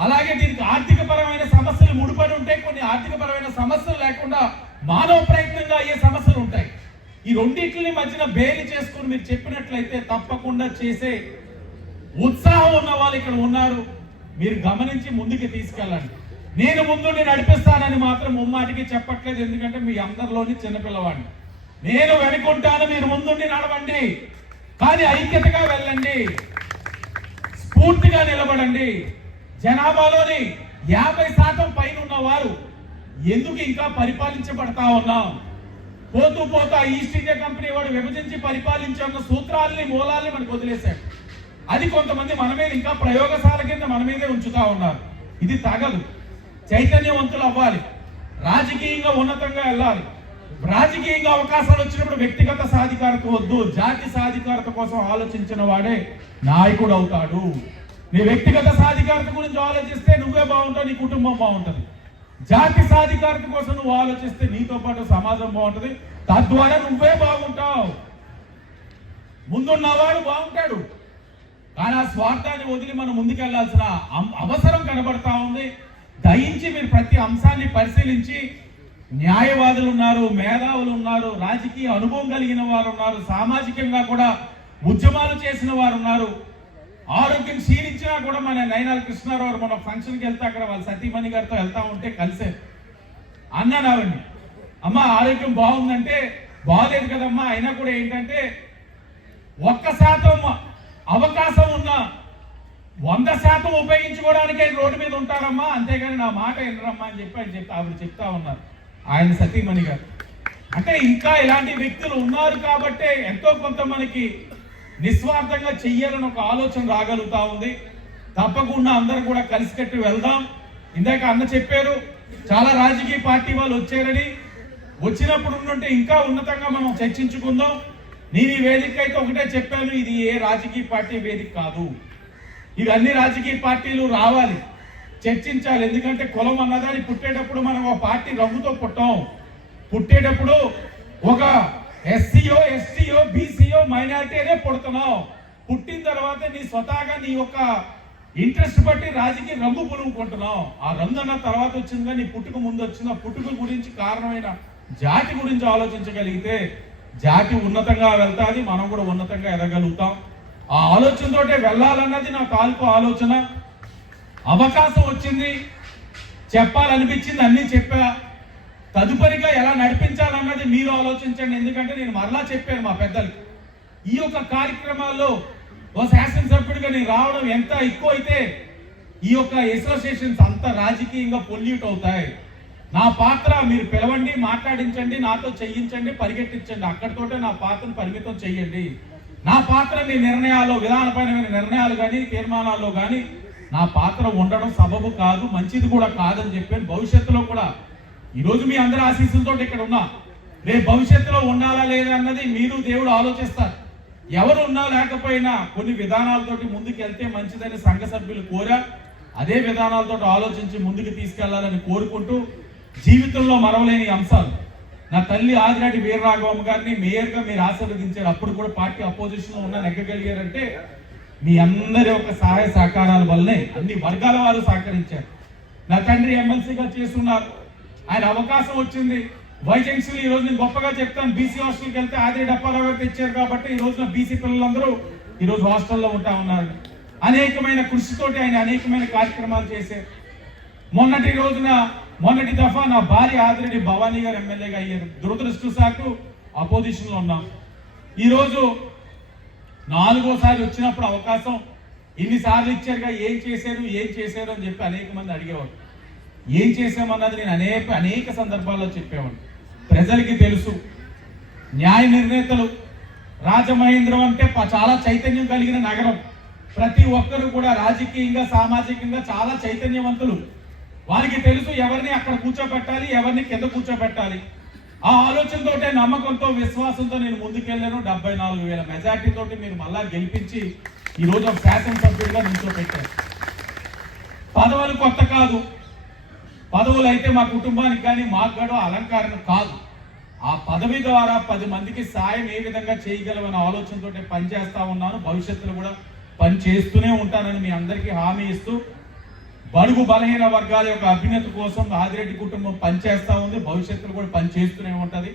అలాగే దీనికి ఆర్థిక పరమైన సమస్యలు ముడిపడి ఉంటాయి. కొన్ని ఆర్థిక పరమైన సమస్యలు లేకుండా మానవ ప్రయత్నంగా అయ్యే సమస్యలు ఉంటాయి. ఈ రెండింటిని మధ్యన బేలి చేసుకుని మీరు చెప్పినట్లయితే తప్పకుండా చేసే ఉత్సాహం ఉన్న వాళ్ళు ఇక్కడ ఉన్నారు. మీరు గమనించి ముందుకు తీసుకెళ్ళండి. నేను ముందుండి నడిపిస్తానని మాత్రం ముమ్మాటికి చెప్పట్లేదు. ఎందుకంటే మీ అందరిలోని చిన్నపిల్లవాడిని. నేను వెనుకుంటాను మీరు ముందుండి నడవండి. కానీ ఐక్యతగా వెళ్ళండి. స్ఫూర్తిగా నిలబడండి. జనాభాలోని యాభై శాతం పైన ఉన్న వారు ఎందుకు ఇంకా పరిపాలించబడతా ఉన్నాం? పోతూ పోతా ఈస్ట్ ఇండియా కంపెనీ వాడు విభజించి పరిపాలించే సూత్రాలని మూలాల్ని మనకు వదిలేశాడు. అది కొంతమంది మన మీద ఇంకా ప్రయోగశాల కింద మన మీదే ఉంచుతా ఉన్నారు. ఇది తగదు. చైతన్యవంతులు అవ్వాలి. రాజకీయంగా ఉన్నతంగా వెళ్ళాలి. రాజకీయంగా అవకాశాలు వచ్చినప్పుడు వ్యక్తిగత సాధికారత వద్దు. జాతి సాధికారత కోసం ఆలోచించిన వాడే నాయకుడు అవుతాడు. నీ వ్యక్తిగత సాధికారత గురించి ఆలోచిస్తే నువ్వే బాగుంటావు నీ కుటుంబం బాగుంటుంది. జాతి సాధికారత కోసం నువ్వు ఆలోచిస్తే నీతో పాటు సమాజం బాగుంటుంది. తద్వారా నువ్వే బాగుంటావు. ముందున్నవాడు బాగుంటాడు. కానీ ఆ స్వార్థాన్ని వదిలి మనం ముందుకెళ్ళాల్సిన అం- అవసరం కనబడతా ఉంది. దయించి మీరు ప్రతి అంశాన్ని పరిశీలించి న్యాయవాదులు ఉన్నారు మేధావులు ఉన్నారు రాజకీయ అనుభవం కలిగిన వారు ఉన్నారు సామాజికంగా కూడా ఉద్యమాలు చేసిన వారు ఉన్నారు. ఆరోగ్యం క్షీణించినా కూడా మన నయనాల కృష్ణారావు మన ఫంక్షన్కి వెళ్తే అక్కడ వాళ్ళ సతీమణి గారితో వెళ్తా ఉంటే కలిసే. అన్నాను ఆవిడ్ని అమ్మ ఆరోగ్యం బాగుందంటే బాగలేదు కదమ్మా. అయినా కూడా ఏంటంటే ఒక్క శాతం అవకాశం ఉన్నా వంద శాతం ఉపయోగించుకోవడానికే రోడ్డు మీద ఉంటారమ్మా. అంతేగాని నా మాట వినరమ్మా అని చెప్పి ఆయన చెప్తా ఆవిడ చెప్తా ఉన్నారు. ఆయన సతీమణి గారు. అంటే ఇంకా ఇలాంటి వ్యక్తులు ఉన్నారు కాబట్టే ఎంతో కొంత మనకి నిస్వార్థంగా చెయ్యాలని ఒక ఆలోచన రాగలుగుతా ఉంది. తప్పకుండా అందరం కూడా కలిసికట్టి వెళ్దాం. ఇందాక అన్న చెప్పారు చాలా రాజకీయ పార్టీ వాళ్ళు వచ్చారని. వచ్చినప్పుడు ఉంటే ఇంకా ఉన్నతంగా మనం చర్చించుకుందాం. నేను ఈ వేదిక అయితే ఒకటే చెప్పాను ఇది ఏ రాజకీయ పార్టీ వేదిక కాదు. ఇవి అన్ని రాజకీయ పార్టీలు రావాలి. చర్చించాలి. ఎందుకంటే కులం అన్నదాన్ని పుట్టేటప్పుడు మనం ఒక పార్టీ రంగుతో పుట్టాం. పుట్టేటప్పుడు ఒక ఎస్సీయో ఎస్టీయో బీసీయో మైనారిటీ అనే పుట్టిన తర్వాత నీ స్వతహాగా నీ యొక్క ఇంట్రెస్ట్ బట్టి రాజకీయ రంగు పులుముకుంటున్నాం ఆ రంగు అన్న తర్వాత వచ్చిందిగా నీ పుట్టుక ముందు వచ్చిన పుట్టుక గురించి కారణమైన జాతి గురించి ఆలోచించగలిగితే జాతి ఉన్నతంగా వెళ్తాది మనం కూడా ఉన్నతంగా ఎదగలుగుతాం. ఆ ఆలోచనతోటే వెళ్ళాలన్నది నా తాలూకు ఆలోచన. అవకాశం వచ్చింది చెప్పాలనిపించింది అన్నీ చెప్పా. తదుపరిగా ఎలా నడిపించాలన్నది మీరు ఆలోచించండి. ఎందుకంటే నేను మరలా చెప్పాను మా పెద్దలకి. ఈ యొక్క కార్యక్రమాల్లో ఓ శాసనసభ్యుడిగా నేను రావడం ఎంత ఎక్కువ అయితే ఈ యొక్క అసోసియేషన్స్ అంత రాజకీయంగా పొల్యూట్ అవుతాయి. నా పాత్ర మీరు పిలవండి మాట్లాడించండి నాతో చెయ్యించండి పరిగెట్టించండి. అక్కడితోటే నా పాత్రను పరిమితం చెయ్యండి నా పాత్ర మీ నిర్ణయాలు విధానపరమైన నిర్ణయాలు కానీ తీర్మానాల్లో కానీ నా పాత్ర ఉండడం సబబు కాదు మంచిది కూడా కాదని చెప్పాను. భవిష్యత్తులో కూడా ఈరోజు మీ అందరి ఆశీస్సులతో ఇక్కడ ఉన్నా. రేపు భవిష్యత్తులో ఉండాలా లేదా అన్నది మీరు దేవుడు ఆలోచిస్తారు. ఎవరు ఉన్నా లేకపోయినా కొన్ని విధానాలతోటి ముందుకు వెళ్తే మంచిదని సంఘ సభ్యులు కోరా. అదే విధానాలతో ఆలోచించి ముందుకు తీసుకెళ్ళాలని కోరుకుంటూ జీవితంలో మరవలేని అంశాలు. నా తల్లి ఆదినాటి వీరరాఘవమ్మ గారిని మేయర్గా మీరు ఆశీర్వదించారు. అప్పుడు కూడా పార్టీ అపోజిషన్లో ఉన్న నెగ్గగలిగారంటే మీ అందరి యొక్క సహాయ సహకారాల వల్లనే అన్ని వర్గాల వారు సహకరించారు. నా తండ్రి ఎమ్మెల్సీగా చేస్తున్నారు. ఆయన అవకాశం వచ్చింది. వైజెన్సీలు ఈ రోజు నేను గొప్పగా చెప్తాను. బీసీ హాస్టల్కి వెళ్తే ఆది డప్పారావు గారు తెచ్చారు కాబట్టి ఈ రోజున బీసీ పిల్లలందరూ ఈ రోజు హాస్టల్లో ఉంటా ఉన్నారు. అనేకమైన కృషితోటి ఆయన అనేకమైన కార్యక్రమాలు చేశారు. మొన్నటి రోజున మొన్నటి దఫా నా భార్య ఆదిరెడ్డి భవానీ గారు ఎమ్మెల్యేగా అయ్యారు. దురదృష్టశాకు అపోజిషన్ అపోజిషన్లో ఉన్నాం. ఈరోజు నాలుగోసారి వచ్చినప్పుడు అవకాశం ఇన్నిసార్లు ఇచ్చారుగా ఏం చేశారు ఏం చేశారు అని చెప్పి అనేక మంది అడిగేవారు. ఏం చేశామన్నది నేను అనేక అనేక సందర్భాల్లో చెప్పేవాడిని. ప్రజలకి తెలుసు. న్యాయ నిర్ణేతలు రాజమహేంద్రం అంటే చాలా చైతన్యం కలిగిన నగరం. ప్రతి ఒక్కరు కూడా రాజకీయంగా సామాజికంగా చాలా చైతన్యవంతులు. వారికి తెలుసు ఎవరిని అక్కడ కూర్చోబెట్టాలి ఎవరిని కింద కూర్చోబెట్టాలి. ఆ ఆలోచనతోటే నమ్మకంతో విశ్వాసంతో నేను ముందుకెళ్ళాను. డెబ్బై నాలుగు వేల మెజార్టీతో మీరు మళ్ళా గెలిపించి ఈ రోజు ఒక శాసనసభ్యుడిగా నిల్చోబెట్టారు పదవులు కొత్త కాదు. పదవులు అయితే మా కుటుంబానికి కానీ మాకు కూడా అలంకారం కాదు. ఆ పదవి ద్వారా పది మందికి సాయం ఏ విధంగా చేయగలమనే ఆలోచనతో పనిచేస్తా ఉన్నాను. భవిష్యత్తులో కూడా పని చేస్తూనే ఉంటానని మీ అందరికీ హామీ ఇస్తూ బడుగు బలహీన వర్గాల యొక్క అభ్యున్నత కోసం ఆదిరెడ్డి కుటుంబం పనిచేస్తూ ఉంది. భవిష్యత్తులో కూడా పనిచేస్తూనే ఉంటుంది.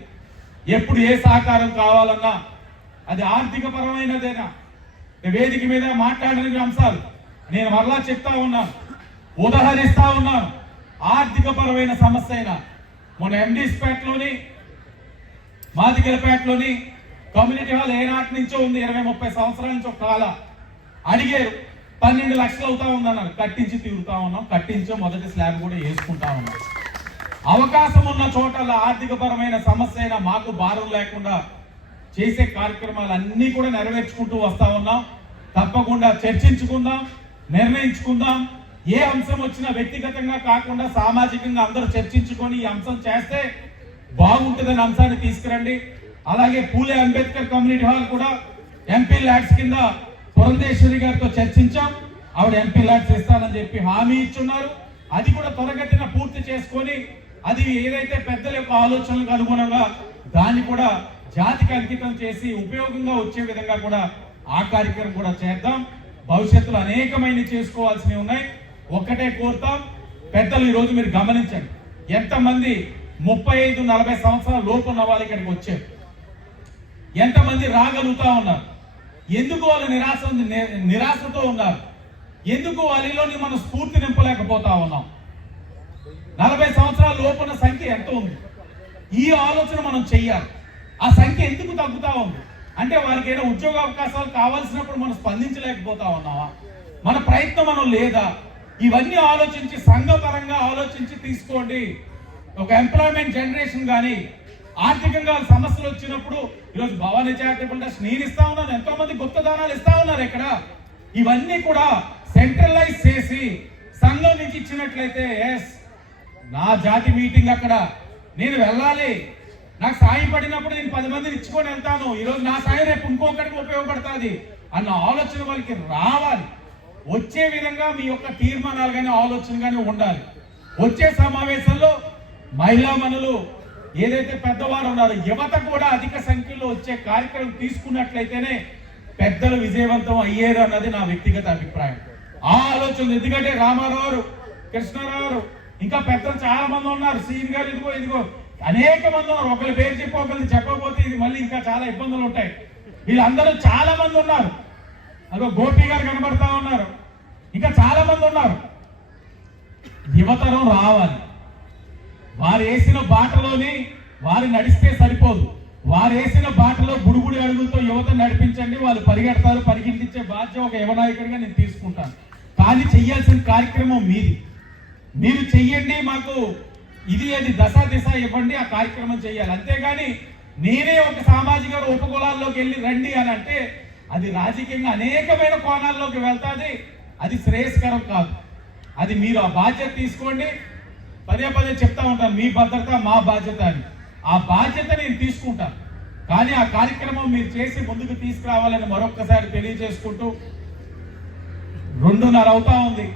ఎప్పుడు ఏ సహకారం కావాలన్నా అది ఆర్థిక పరమైనదేనా వేదిక మీద మాట్లాడిన అంశాలు. నేను మరలా చెప్తా ఉన్నాను. ఉదహరిస్తా ఉన్నాను. ఆర్థిక పరమైన సమస్య అయినా మన ఎండీస్పేటలోని మాదిగలపేటలోని కమ్యూనిటీ హాల్ ఏనాటి నుంచో ఉంది ఇరవై ముప్పై సంవత్సరాల నుంచి ఒక కాల. అడిగారు పన్నెండు లక్షలు అవుతా ఉందన్నారు. కట్టించి తిరుగుతా ఉన్నాం కట్టించో మొదటి స్లాబ్ కూడా వేసుకుంటా ఉన్నాం. అవకాశం ఉన్న చోటల ఆర్థిక పరమైన సమస్య అయినా మాకు భారం లేకుండా చేసే కార్యక్రమాలు అన్నీ కూడా నెరవేర్చుకుంటూ వస్తా ఉన్నాం. తప్పకుండా చర్చించుకుందాం నిర్ణయించుకుందాం. ఏ అంశం వచ్చినా వ్యక్తిగతంగా కాకుండా సామాజికంగా అందరూ చర్చించుకొని ఈ అంశం చేస్తే బాగుంటుందనే అంశాన్ని తీసుకురండి. అలాగే పూలే అంబేద్కర్ కమ్యూనిటీ హాల్ కూడా ఎంపీ ల్యాడ్స్ కింద పురంధేశ్వరి గారితో చర్చించాం. ఆవిడ ఎంపీ ల్యాడ్స్ ఇస్తానని చెప్పి హామీ ఇచ్చున్నారు. అది కూడా త్వరగతిన పూర్తి చేసుకొని అది ఏదైతే పెద్దల యొక్క ఆలోచనలకు అనుగుణంగా దాన్ని కూడా జాతికి అంకితం చేసి ఉపయోగంగా వచ్చే విధంగా కూడా ఆ కార్యక్రమం కూడా చేద్దాం. భవిష్యత్తులో అనేకమైన చేసుకోవాల్సినవి ఉన్నాయి. ఒక్కటే కోరుతాం పెద్దలు ఈరోజు మీరు గమనించండి. ఎంతమంది ముప్పై ఐదు నలభై సంవత్సరాల లోపు ఉన్న వాళ్ళు ఇక్కడికి వచ్చారు? ఎంతమంది రాగలుగుతా ఉన్నారు? ఎందుకు వాళ్ళు నిరాశ నిరాశతో ఉన్నారు? ఎందుకు వాళ్ళలోని మనం స్ఫూర్తి నింపలేకపోతా ఉన్నాం? నలభై సంవత్సరాల లోపున్న సంఖ్య ఎంత ఉంది? ఈ ఆలోచన మనం చెయ్యాలి. ఆ సంఖ్య ఎందుకు తగ్గుతా ఉంది? అంటే వారికి ఏదైనా ఉద్యోగ అవకాశాలు కావాల్సినప్పుడు మనం స్పందించలేకపోతా ఉన్నావా? మన ప్రయత్నం మనం లేదా? ఇవన్నీ ఆలోచించి సంఘపరంగా ఆలోచించి తీసుకోండి. ఒక ఎంప్లాయ్మెంట్ జనరేషన్ కానీ ఆర్థికంగా సమస్యలు వచ్చినప్పుడు ఈరోజు భవన చారిటబుల్ ట్రస్ట్ నేను ఇస్తా ఉన్నాను ఎంతో మంది గుప్త దానాలు ఇస్తా ఉన్నారు ఇక్కడ. ఇవన్నీ కూడా సెంట్రలైజ్ చేసి సంఘం నుంచి ఇచ్చినట్లయితే ఎస్ నా జాతి మీటింగ్ అక్కడ. నేను వెళ్ళాలి. నాకు సాయం పడినప్పుడు నేను పది మందిని ఇచ్చుకొని వెళ్తాను. ఈరోజు నా సాయం రేపు ఇంకొకరికి ఉపయోగపడుతుంది అన్న ఆలోచన వాళ్ళకి రావాలి. వచ్చే విధంగా మీ యొక్క తీర్మానాలు కానీ ఆలోచన కానీ ఉండాలి. వచ్చే సమావేశంలో మహిళా మనులు ఏదైతే పెద్దవారు ఉన్నారో యువత కూడా అధిక సంఖ్యలో వచ్చే కార్యక్రమం తీసుకున్నట్లయితేనే పెద్దలు విజయవంతం అయ్యారు అన్నది నా వ్యక్తిగత అభిప్రాయం. ఆ ఆలోచన ఎందుకంటే రామారావు గారు, కృష్ణారావు ఇంకా పెద్దలు చాలా మంది ఉన్నారు. సీన్ గారు ఇదిగో ఇదిగో. అనేక మంది ఉన్నారు. ఒకరి పేరు చెప్పి ఒకరిని చెప్పకపోతే ఇది మళ్ళీ ఇంకా చాలా ఇబ్బందులు ఉంటాయి. వీళ్ళందరూ చాలా మంది ఉన్నారు. అదో గోపి గారు కనబడతా ఉన్నారు. ఇంకా చాలా మంది ఉన్నారు. యువతరం రావాలి. వారు వేసిన బాటలోని వారు నడిస్తే సరిపోదు. వారు వేసిన బాటలో బుడుగుడి అడుగులతో యువత నడిపించండి. వాళ్ళు పరిగెడతారు పరిగెట్టించే బాధ్యత ఒక యువనాయకుడిగా నేను తీసుకుంటాను. కానీ చెయ్యాల్సిన కార్యక్రమం మీది. మీరు చెయ్యండి మాకు. ఇది అది దశ దిశ ఇవ్వండి ఆ కార్యక్రమం చేయాలి. అంతేగాని నేనే ఒక సామాజిక ఉపకులాల్లోకి వెళ్ళి రండి అని అంటే అది రాజకీయంగా అనేకమైన కోణాల్లోకి వెళ్తాది. అది శ్రేయస్కరం కాదు. అది మీరు ఆ బాధ్యత తీసుకోండి. పదే పదే చెప్తా ఉంటాను మీ భద్రత మా బాధ్యత అని. ఆ బాధ్యత నేను తీసుకుంటాను. కానీ ఆ కార్యక్రమం మీరు చేసి ముందుకు తీసుకురావాలని మరొక్కసారి తెలియజేసుకుంటూ రెండున్నర అవుతా ఉంది.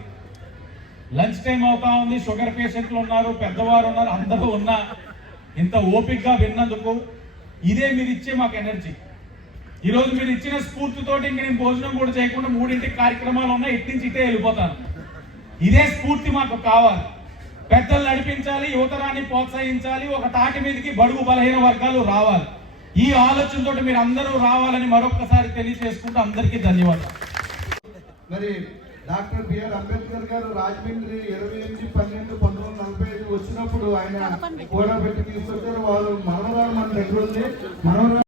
లంచ్ టైం అవుతా ఉంది. షుగర్ పేషెంట్లు ఉన్నారు పెద్దవారు ఉన్నారు అందరూ ఉన్నా ఇంత ఓపిక్గా విన్నందుకు ఇదే మీరు ఇచ్చే మాకు ఎనర్జీ. ఈరోజు మీరు ఇచ్చిన స్ఫూర్తితోటి ఇంక నేను భోజనం కూడా చేయకుండా మూడింటికి కార్యక్రమాలు ఉన్నాయి ఇటు నుంచి ఇటే వెళ్ళిపోతాను. ఇదే స్ఫూర్తి మాకు కావాలి. పెద్దలు నడిపించాలి యువతరాన్ని ప్రోత్సహించాలి ఒక తాటి మీదకి బడుగు బలహీన వర్గాలు రావాలి. ఈ ఆలోచనతో మీరు అందరూ రావాలని మరొకసారి తెలియజేసుకుంటూ అందరికీ ధన్యవాదాలు. మరి డాక్టర్ బిఆర్ అంబేద్కర్ గారు రాజమండ్రి ఇరవై ఎనిమిది పన్నెండు పంతొమ్మిది వందల నలభై ఐదు వచ్చినప్పుడు ఆయన కూడా పెట్టి తీసుకొచ్చారు. వారు మనవరాలు మన దగ్గర ఉంది మనవరాలు